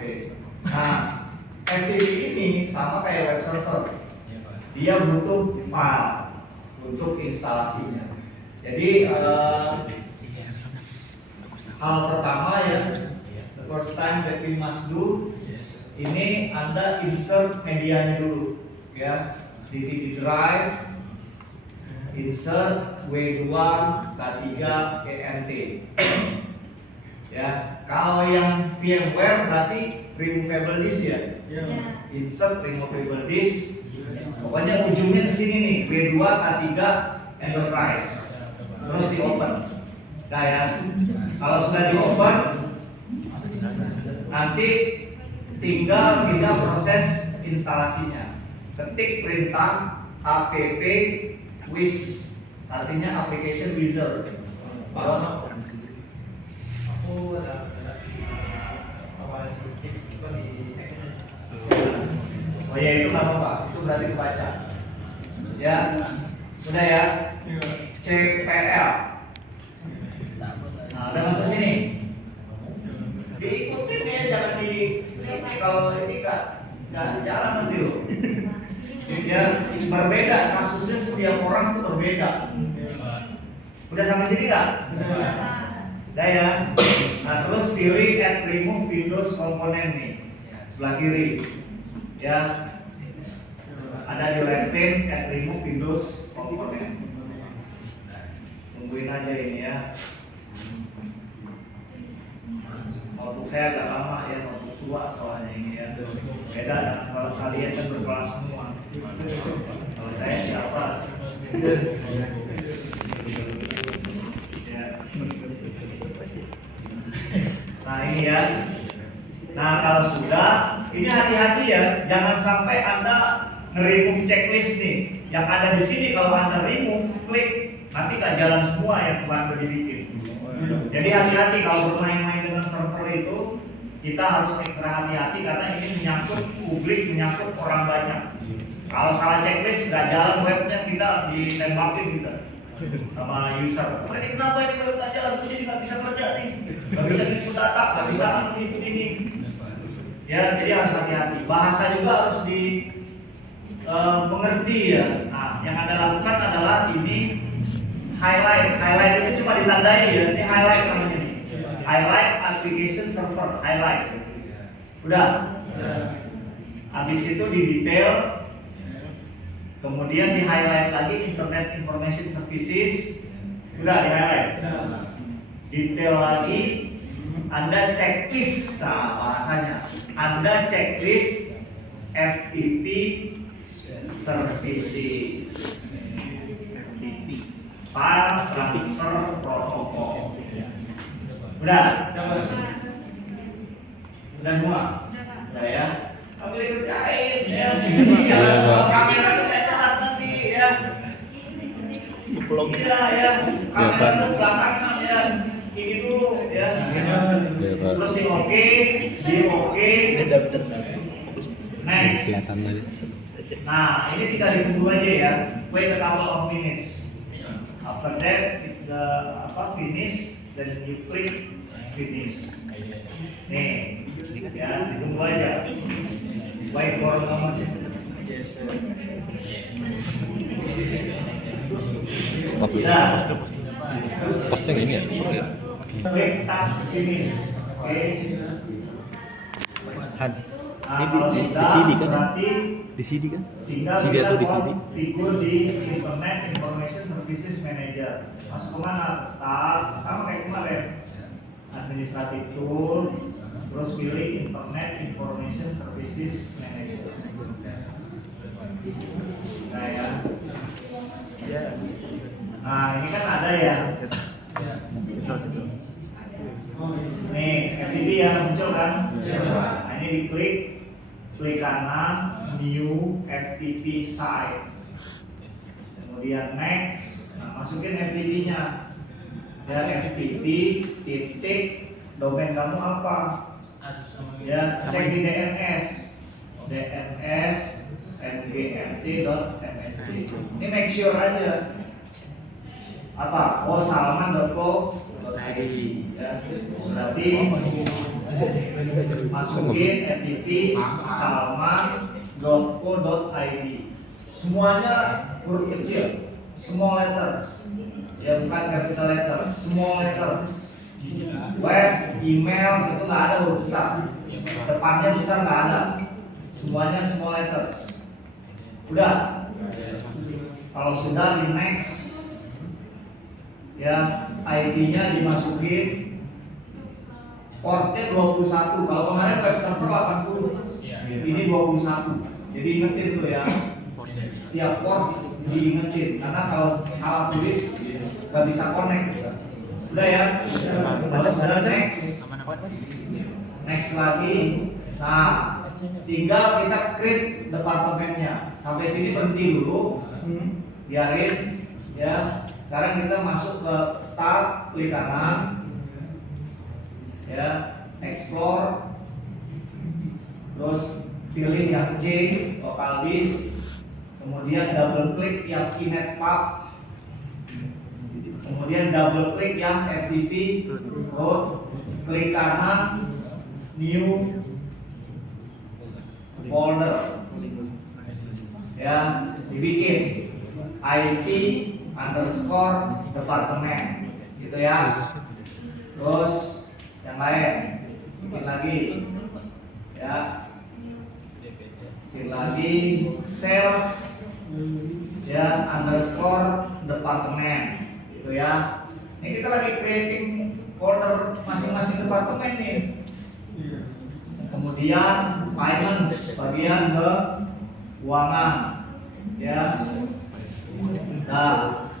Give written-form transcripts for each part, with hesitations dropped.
Oke. Nah, FTP ini sama kayak web server. Dia butuh file untuk instalasinya. Jadi hal pertama ya, the first time that we must do, ini Anda insert medianya dulu, ya, DVD drive, insert W2, K3, ENT. Ya, kalau yang VMware berarti removable disk ya. Insert removable disk. Pokoknya ujungnya ke sini nih, W2, K3, Enterprise. Terus di open. Nah ya, kalau sudah di open, nanti tinggal kita proses instalasinya. Ketik perintah app wiz, artinya application wizard. Oh ya, itu nggak apa-apa, itu berarti dibaca. Ya, udah ya. CPL. Nah, udah masuk sini. Diikutin ya, jangan ini kalau ini nggak jalan nanti loh. Ya, berbeda, kasusnya setiap orang tuh berbeda. Udah sampai sini nggak? Udah ya. Nah, terus pilih add remove Windows komponen nih, sebelah kiri. Ya, ada di right pane add remove Windows komponen. Tungguin aja ini ya. Notebook saya agak lama ya, notebook tua soalnya ini ya. Beda dengan kalau kalian kan berkelas semua. Kalau saya siapa? Ya. Nah ini ya. Nah kalau sudah, ini hati-hati ya, jangan sampai Anda nge-remove checklist nih. Yang ada di sini kalau Anda remove, klik, nanti nggak jalan semua yang Anda dibikin. Jadi hati-hati kalau bermain-main dengan server itu, kita harus ekstra hati-hati karena ini menyangkut publik, menyangkut orang banyak. Kalau salah checklist nggak jalan webnya, kita ditembakin gitu sama user. Oh, ini kenapa ini web nggak jalan? Jadi nggak bisa kerja nih, nggak bisa input data, nggak bisa input ini. Ya, jadi harus hati-hati. Bahasa juga harus mengerti ya. Nah, yang Anda lakukan adalah ini highlight itu cuma ditandai ya. Ini highlight namanya nih. Highlight application server highlight. Udah. Habis itu di detail. Kemudian di highlight lagi Internet Information Services. Udah di highlight. Detail lagi. Anda checklist, nah bahasanya. Anda checklist FTP services. File transfer protocol. Udah semua? Udah ya? Kamu dikerjain ya. Kalau kamera tidak jelas nanti ya. Iya ya. Kamera itu belakangan ya. Ini dulu ya. Terus di oke. Next. Nah, ini kita ditunggu aja ya. Wait a couple of minutes. After that, the finish, then you click finish. Nih, ya ditunggu aja. Wait for a moment. Stop ya. Posting ini ya. Click tab finish. Oke. Ini di CD kan? Di CD kan? CD atau DVD? Figur di Internet Information Services Manager. Masuk kemana? Start, sama kayak kemarin. Administrative tool, terus pilih Internet Information Services Manager. Nah ya. Nah ini kan ada ya. Nih, FTP yang muncul kan? Nah ini diklik. Klik kanan, new FTP site. Kemudian next, nah, masukin FTP-nya. Ya FTP titik domain kamu apa? Ya cek di DNS ngmt.msc. Ini make sure aja. Apa? Oh salman.co.id. Ya, berarti masukin FTP salman.co.id. Semuanya huruf kecil, small letters, ya bukan capital letter, small letters. Web, email itu nggak ada huruf besar, depannya besar nggak ada, semuanya small letters. Udah, kalau sudah di next, ya ID-nya dimasukin, portnya 21. Kalau kemarin web server 80, ini 21. Jadi ingetin tuh ya, setiap port diingetin, karena kalau salah tulis nggak bisa connect. Udah ya, kalau sudah next lagi. Nah, tinggal kita create departemennya. Sampai sini berhenti dulu, biarin ya. Sekarang kita masuk ke start, klik kanan, ya, explore, terus pilih yang C, local disk, kemudian double klik yang inetpub, kemudian double klik yang FTP root, klik kanan, new folder, ya, dibikin IT underscore departemen, gitu ya. Terus yang lain, bikin lagi, ya, bikin lagi sales, ya, underscore departemen, gitu ya. Ini kita lagi creating folder masing-masing departemen nih. Kemudian finance, bagian keuangan, ya. Nah,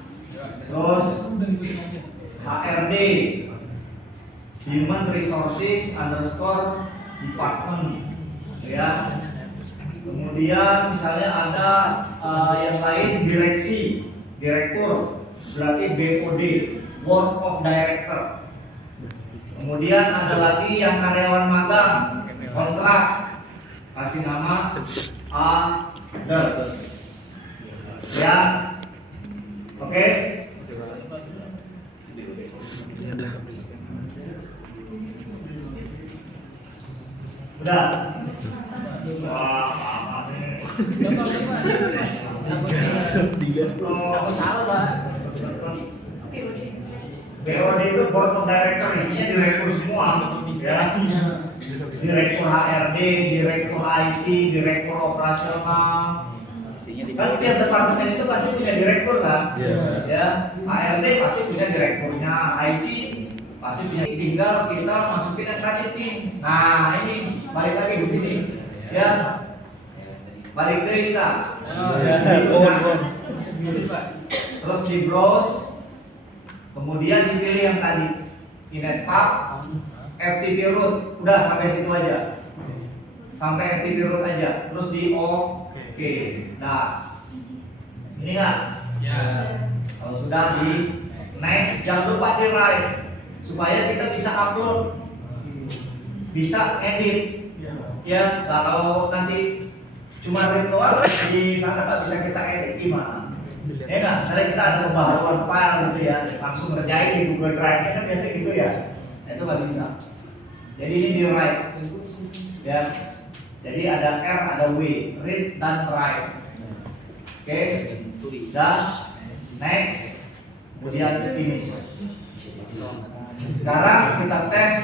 terus HRD, Human Resources underscore Department, ya. Kemudian misalnya ada yang lain direksi, direktur, berarti BOD, Board of Director. Kemudian ada lagi yang karyawan magang, kontrak, kasih nama others, ya. Oke. Udah. Wah, BOD itu Board of Director, isinya direktur semua, ya. Direktur HRD, direktur IT, direktur operasional. Kan tiap departemen itu pasti punya direktur kan? Ya. HRD pasti punya direkturnya, IT pasti punya. Tinggal kita masukin yang tadi nih. Nah, ini balik lagi di sini, ya. Balik ke kita. Terus di browse, kemudian dipilih yang tadi, inetpub, FTP root, udah sampai situ aja, sampai FTP root aja, terus di oke. Nah, ini kan? Ya. Kalau sudah di next, jangan lupa di write supaya kita bisa upload, bisa edit, ya. Kalau nanti cuma read doang di sana nggak bisa kita edit gimana? Ya nggak, misalnya kita ada pembaharuan file gitu ya, langsung ngerjain di Google Drive-nya kan biasanya gitu ya. Nah, itu nggak bisa. Jadi ini di write, ya. Jadi ada R, ada W, read dan write. Oke, dan next, kemudian finish. Sekarang kita tes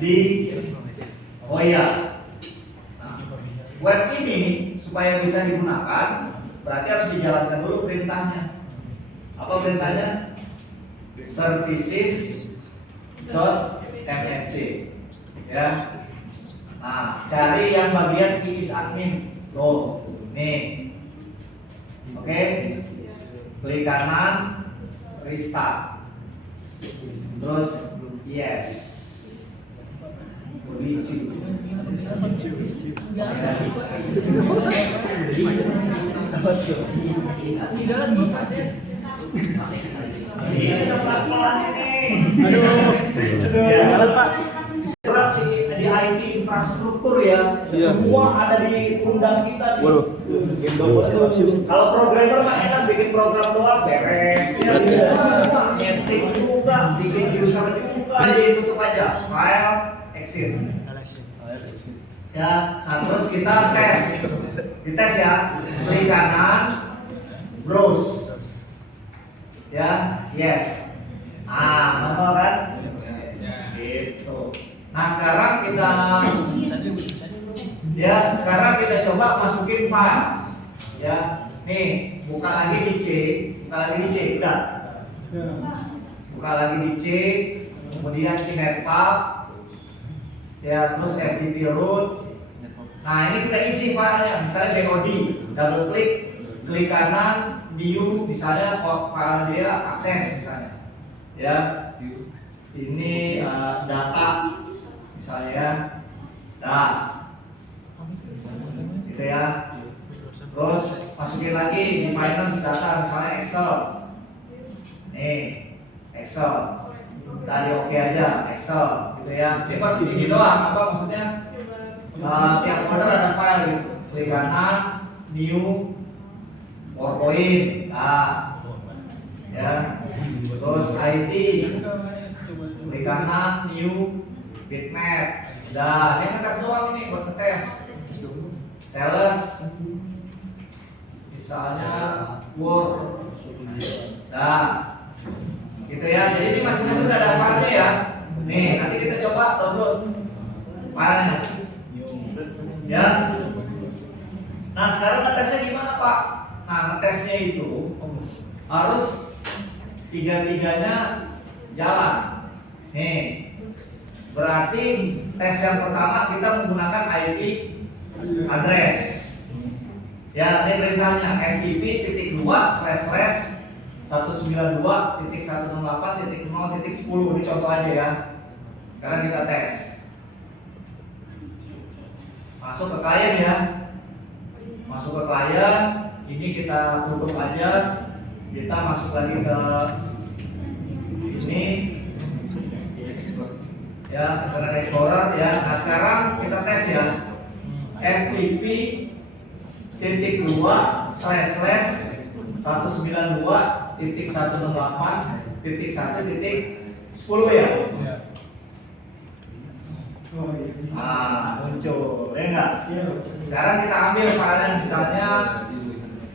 di web ini supaya bisa digunakan, berarti harus dijalankan dulu perintahnya. Apa perintahnya? Services.msc, ya. Nah, cari yang bagian is admin. Loh, nih. Oke. Klik kanan, restart. Terus yes. Di IT infrastruktur ya, semua ada di undang kita. Kalau programmer mah enak bikin program doang beres. Semua nyeting juga, bikin user juga. Jadi ditutup aja, file exit. Ya, nah, terus kita tes, dites ya, klik kanan, browse, ya, yes, nambah kan, gitu. Nah sekarang kita, ya sekarang kita coba masukin file, ya, nih, buka lagi di C, udah, buka lagi di C, kemudian di netpub, ya, terus FTP root. Nah ini kita isi filenya, misalnya DOD, double klik kanan, new, misalnya file dia akses misalnya, ya, ini data, misalnya, gitu ya. Terus masukin lagi di finance data, misalnya Excel, nih, Excel, tadi oke aja, Excel, gitu ya. Dia kan gini doang, apa maksudnya? Tiap folder ada file gitu. Klik kanan, new, PowerPoint, ya. Terus IT, klik kanan, new, bitmap, dia ngetes doang ini buat ngetes. Sales, misalnya Word, gitu ya. Jadi ini masing-masing sudah ada filenya ya. Nih, nanti kita coba download filenya. Ya. Nah sekarang ngetesnya gimana Pak? Nah ngetesnya itu harus tiga-tiganya jalan. Nih, berarti tes yang pertama kita menggunakan IP address. Ya, ini perintahnya ftp://192.168.0.10. Ini contoh aja ya. Sekarang kita tes. Masuk ke klien ya, masuk ke klien, ini kita tutup aja, kita masuk lagi ke sini, ya, Internet Explorer ya. Nah sekarang kita tes ya, ftp://192.168.1.10 ya. Muncul, ya enggak? Sekarang kita ambil filenya misalnya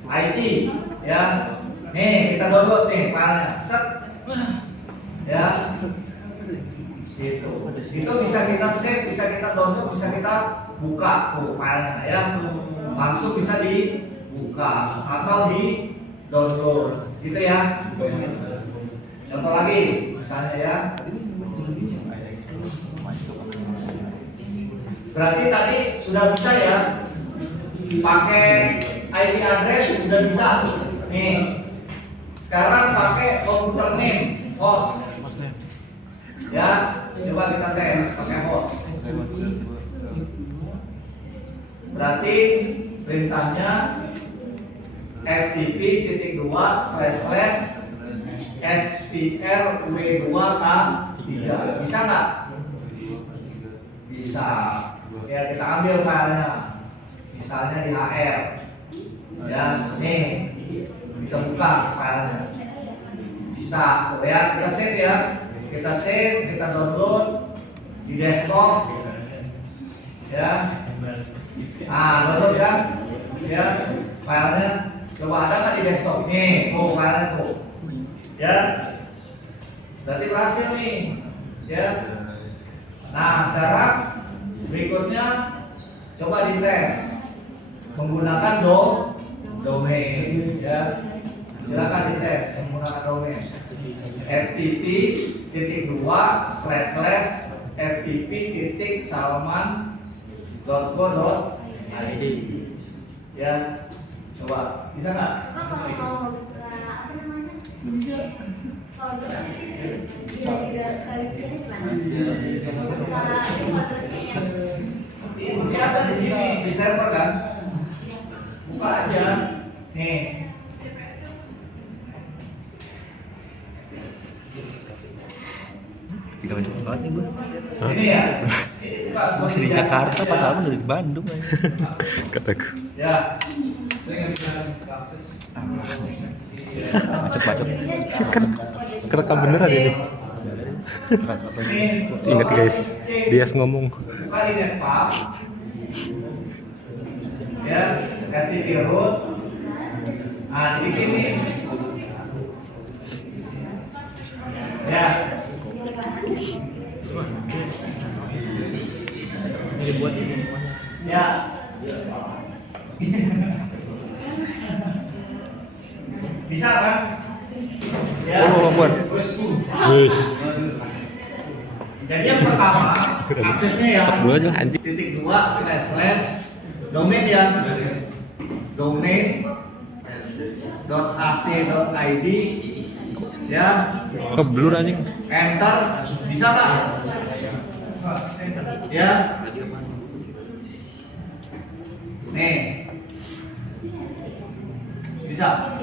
IT, ya. Nih kita download nih filenya, set, ya. Gitu. Itu bisa kita save, bisa kita download, bisa kita buka tuh filenya, ya. Langsung bisa dibuka atau di download, gitu ya. Contoh lagi, misalnya ya. Berarti tadi sudah bisa ya, pakai IP address sudah bisa. Nih, sekarang pakai computer name, host. Ya, coba kita tes pakai host. Berarti perintahnya ftp://svr-w2k3. Bisa nggak? Bisa. Ya kita ambil filenya, misalnya di HR, ya, nih kita buka filenya, bisa, ya, kita save ya, kita download di desktop, ya, download ya, filenya, coba ada nggak di desktop, nih, filenya tuh, ya, berarti berhasil nih, ya. Nah sekarang berikutnya coba dites menggunakan domain, ya. Silakan dites menggunakan domain ftp://fpp.salman.co.id, ya. Coba bisa nggak? Biasa di sini di server kan, buka aja, nih. Tidak banyak banget nih gua. Ini ya. Masih di Jakarta, pas Salman dari Bandung. Kataku. Ya. Saya nggak bisa akses. Macet-macet. Kan kerekam beneran ini. Ingat guys, dia ngomong. Buka ini Pak. Ya, FTP root. Ah, jadi gini. Ya. Dibuat ini semuanya. Ya. Bisa kan? Ya. Oh, buat. Wih. Jadi yang pertama aksesnya ya Stop dulu aja lah, anjing. // domain ya domain.ac.id ya Blur anjing. enter bisa nggak ya nih bisa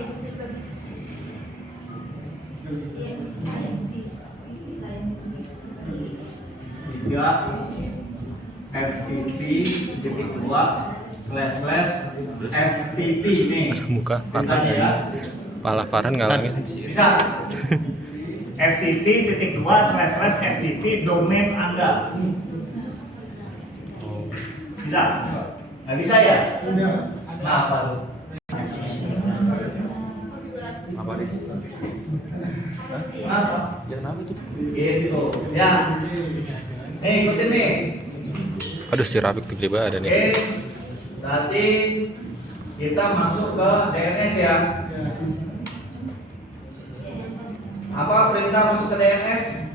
tiga //ftp nih Muka Farhan ya ya. Pala Farhan ngalangin. bisa //ftp domain Anda bisa nggak bisa ya nah apa tuh Apa nih? apa Yang nama itu? gitu ya ikutin nih. Aduh si Rapik tiba-tiba ada nih. Oke, berarti kita masuk ke DNS ya. Apa perintah masuk ke DNS?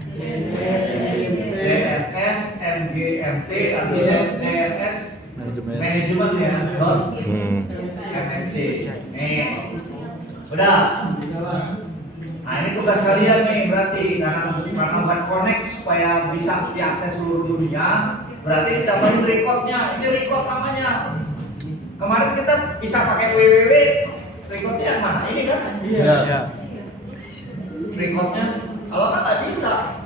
DNS MGMT artinya DNS manajemen ya. .msc. Nih, udah. Nah ini tugas kalian nih berarti karena buat connect supaya bisa diakses seluruh dunia. Berarti ditambahin recordnya, ini record namanya. Kemarin kita bisa pakai www, recordnya yang mana? Ini kan? Iya. Recordnya, kalau kan nggak bisa.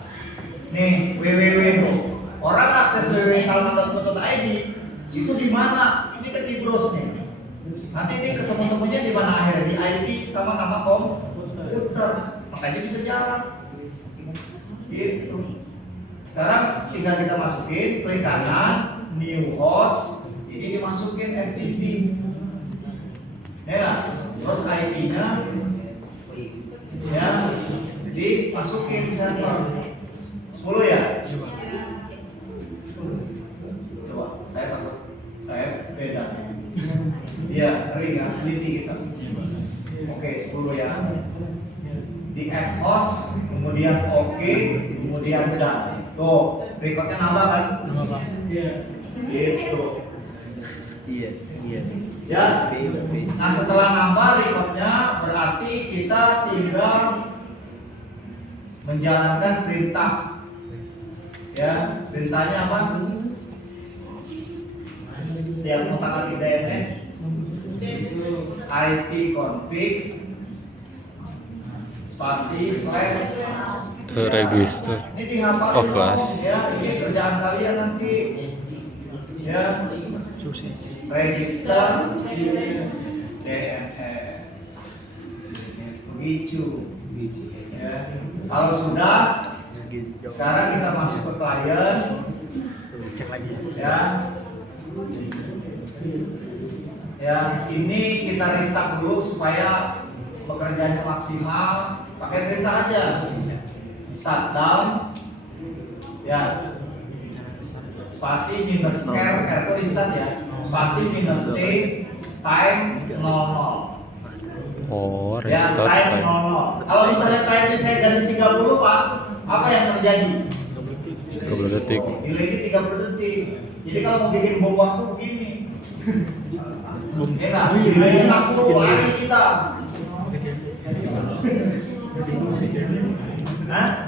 Nih www tuh, orang akses www.salman.co.id itu di mana? Ini kan di browse nih. Nanti ini ketemu-temunya di mana akhirnya di IP sama nama komputer, makanya bisa jalan. Gitu. Sekarang tinggal kita masukin klik kanan new host, ini dimasukin FTP ya, terus IP-nya ya, jadi masukin server 10 ya. Coba saya beda ya, ring asli kita. Oke 10 ya, di add host kemudian oke, kemudian sudah. Tuh, recordnya nambah kan? Nambah. Iya. Gitu. Iya. Ya. Nah, setelah nambah recordnya, berarti kita tinggal menjalankan perintah. Ya, perintahnya apa? Setiap ngotak-atik DNS, ipconfig spasi / register of flash. Ya, ini kerjaan kalian nanti. Ya, register DNS. Begitu. Ya. Kalau sudah, sekarang kita masuk ke klien. Cek lagi. Ya. Ya, ini kita restart dulu supaya pekerjaannya maksimal. Pakai perintah aja. Shutdown ya, spasi minus R itu restart ya, spasi minus T time 00 Oh, ya, restart time time. 00. Kalau misalnya time saya ganti 30 Pak, apa yang terjadi? 30 detik. Dilagi 30 detik. Jadi kalau mau bikin bom waktu begini. Ya nah, dilagi 60 lari kita. Hah?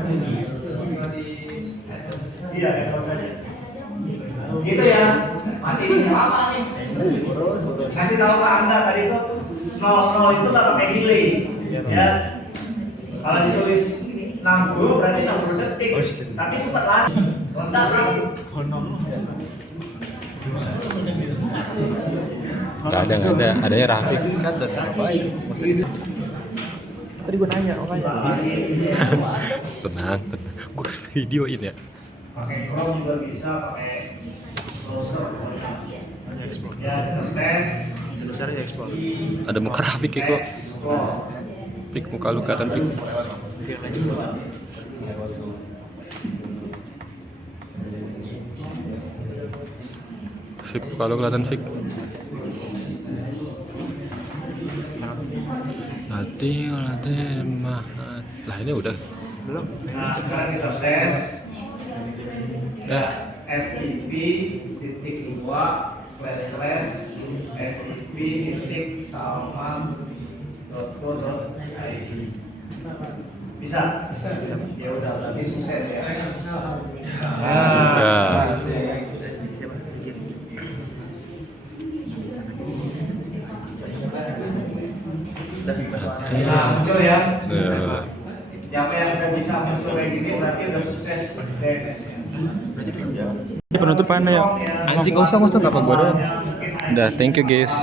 Iya, kalau saja. Gitu ya. Mati ini lama nih. Kasih tahu Pak Anda tadi itu 00 itu nggak pakai delay. Ya. Kalau ditulis 60 berarti 60 detik. Tapi sempat lari. Rendah lagi. Nggak ada. Adanya Rapik. Tadi gue nanya makanya. Tenang. Gue videoin ya. Pakai Chrome juga bisa, pakai browser. Ya, kita tes. Ada muka Rafiq ya kok. Pik muka lu kelihatan pik. Fik muka lu kelihatan Fik. Latih mahat. Lah ini udah. Belum. Nah, sekarang kita tes. Ya. ftp.salman.co.id. Bisa? Ya udah, berarti sukses ya. Ya. Nah, muncul ya. Ya. Siapa yang udah bisa muncul kayak gini berarti udah sukses DNS-nya. Penutupannya ya. Anjing gak usah apa gua doang. Udah, thank you guys.